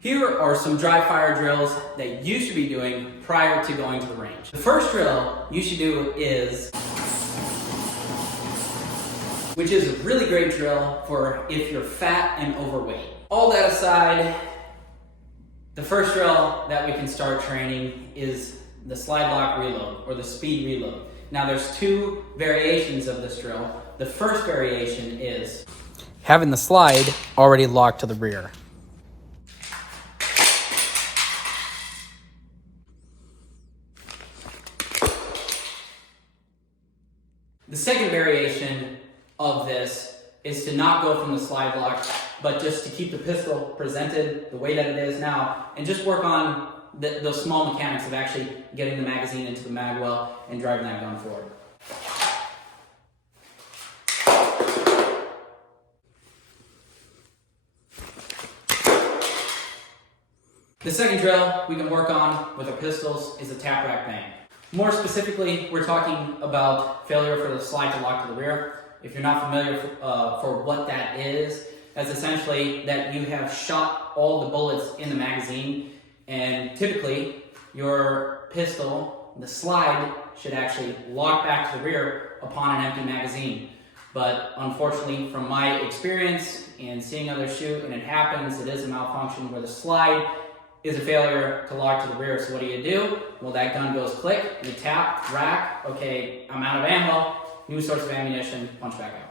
Here are some dry fire drills that you should be doing prior to going to the range. The first drill you should do is, which is a really great drill for if you're fat and overweight. All that aside, the first drill that we can start training is the slide lock reload or the speed reload. Now there's two variations of this drill. The first variation is having the slide already locked to the rear. The second variation of this is to not go from the slide lock, but just to keep the pistol presented the way that it is now, and just work on those small mechanics of actually getting the magazine into the mag well and driving that gun forward. The second drill we can work on with our pistols is a tap rack bang. More specifically, we're talking about failure for the slide to lock to the rear. If you're not familiar for what that is, that's essentially that you have shot all the bullets in the magazine, and typically your pistol, the slide, should actually lock back to the rear upon an empty magazine. But unfortunately, from my experience and seeing others shoot, and it happens, it is a malfunction where the slide is a failure to lock to the rear. So what do? Well, that gun goes click, you tap, rack, okay, I'm out of ammo, new source of ammunition, punch back out.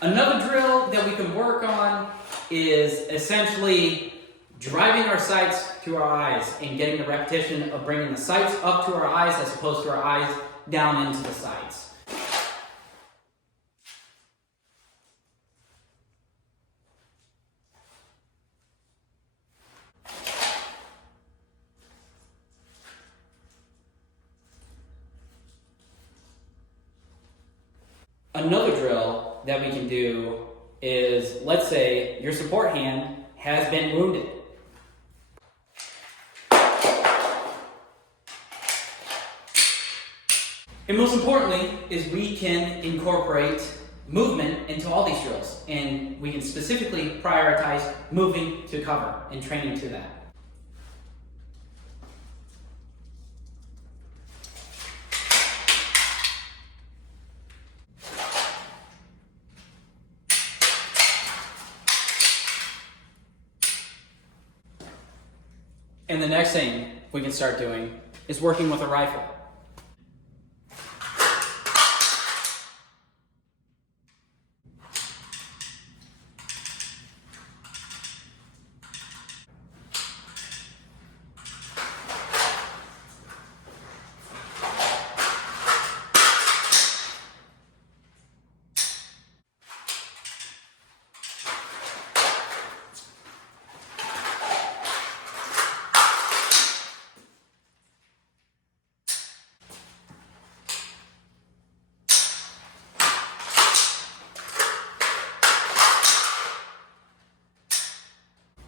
Another drill that we can work on is essentially driving our sights to our eyes and getting the repetition of bringing the sights up to our eyes as opposed to our eyes down into the sights. Another drill that we can do is, let's say your support hand has been wounded. And most importantly is we can incorporate movement into all these drills, and we can specifically prioritize moving to cover and training to that. And the next thing we can start doing is working with a rifle.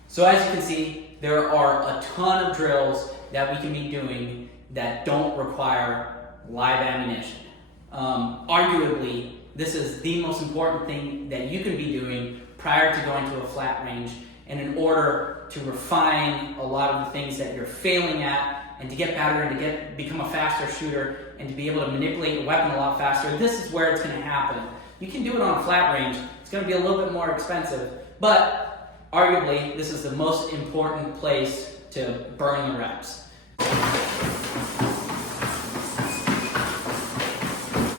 So as you can see, there are a ton of drills that we can be doing that don't require live ammunition. Arguably, this is the most important thing that you can be doing prior to going to a flat range, and in order to refine a lot of the things that you're failing at, and to get better and to become a faster shooter, and to be able to manipulate your weapon a lot faster, this is where it's going to happen. You can do it on a flat range. It's going to be a little bit more expensive, but arguably, this is the most important place to burn the reps.